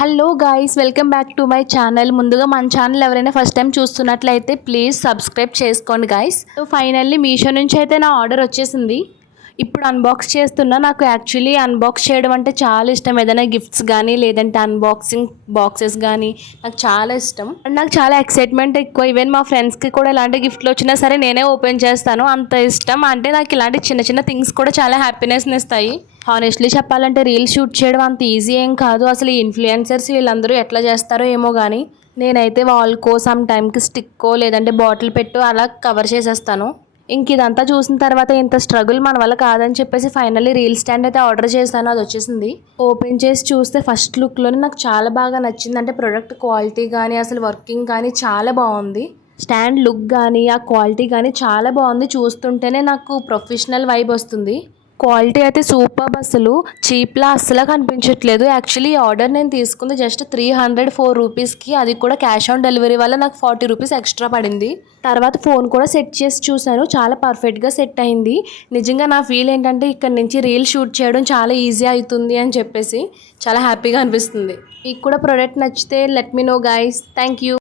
Hello guys, welcome back to my channel. ముందుగా మన channel ఎవరైనా ఫస్ట్ టైం చూస్తున్నట్లయితే ప్లీజ్ సబ్స్క్రైబ్ చేసుకోండి గాయ్స్. సో ఫైనల్లీ మీషో నుంచి అయితే నా ఆర్డర్ వచ్చేసింది. ఇప్పుడు అన్బాక్స్ చేస్తున్నా. నాకు యాక్చువల్లీ అన్బాక్స్ చేయడం అంటే చాలా ఇష్టం. ఏదైనా గిఫ్ట్స్ కానీ లేదంటే అన్బాక్సింగ్ బాక్సెస్ కానీ నాకు చాలా ఇష్టం. అండ్ నాకు చాలా ఎక్సైట్మెంట్ ఎక్కువ. ఈవెన్ మా ఫ్రెండ్స్కి కూడా ఇలాంటి గిఫ్ట్లు వచ్చినా సరే నేనే ఓపెన్ చేస్తాను. అంత ఇష్టం. అంటే నాకు ఇలాంటి చిన్న చిన్న థింగ్స్ కూడా చాలా హ్యాపీనెస్ని ఇస్తాయి. హానెస్ట్లీ చెప్పాలంటే రీల్ షూట్ చేయడం అంత ఈజీ ఏం కాదు. అసలు ఈ ఇన్ఫ్లుయెన్సర్స్ వీళ్ళందరూ ఎట్లా చేస్తారో ఏమో కానీ నేనైతే వాల్కో సమ్ టైంకి స్టిక్కో లేదంటే బాటిల్ పెట్టు అలా కవర్ చేసేస్తాను. ఇంక ఇదంతా చూసిన తర్వాత ఇంత స్ట్రగుల్ మన వల్ల కాదని చెప్పేసి ఫైనల్లీ రీల్ స్టాండ్ అయితే ఆర్డర్ చేశాను. అది వచ్చేసింది. ఓపెన్ చేసి చూస్తే ఫస్ట్ లుక్లోనే నాకు చాలా బాగా నచ్చింది. అంటే ప్రొడక్ట్ క్వాలిటీ కానీ అసలు వర్కింగ్ కానీ చాలా బాగుంది. స్టాండ్ లుక్ కానీ ఆ క్వాలిటీ కానీ చాలా బాగుంది. చూస్తుంటేనే నాకు ప్రొఫెషనల్ వైబ్ వస్తుంది. క్వాలిటీ అయితే సూపర్. అసలు చీప్లా అస్సలు కనిపించట్లేదు. యాక్చువల్లీ ఈ ఆర్డర్ నేను తీసుకుంది జస్ట్ 304 రూపీస్కి. అది కూడా క్యాష్ ఆన్ డెలివరీ వల్ల నాకు 40 రూపీస్ ఎక్స్ట్రా పడింది. తర్వాత ఫోన్ కూడా సెట్ చేసి చూశాను. చాలా పర్ఫెక్ట్గా సెట్ అయింది. నిజంగా నా ఫీల్ ఏంటంటే ఇక్కడ నుంచి రీల్ షూట్ చేయడం చాలా ఈజీ అవుతుంది అని చెప్పేసి చాలా హ్యాపీగా అనిపిస్తుంది. మీకు కూడా ప్రోడక్ట్ నచ్చితే let me know guys. Thank you.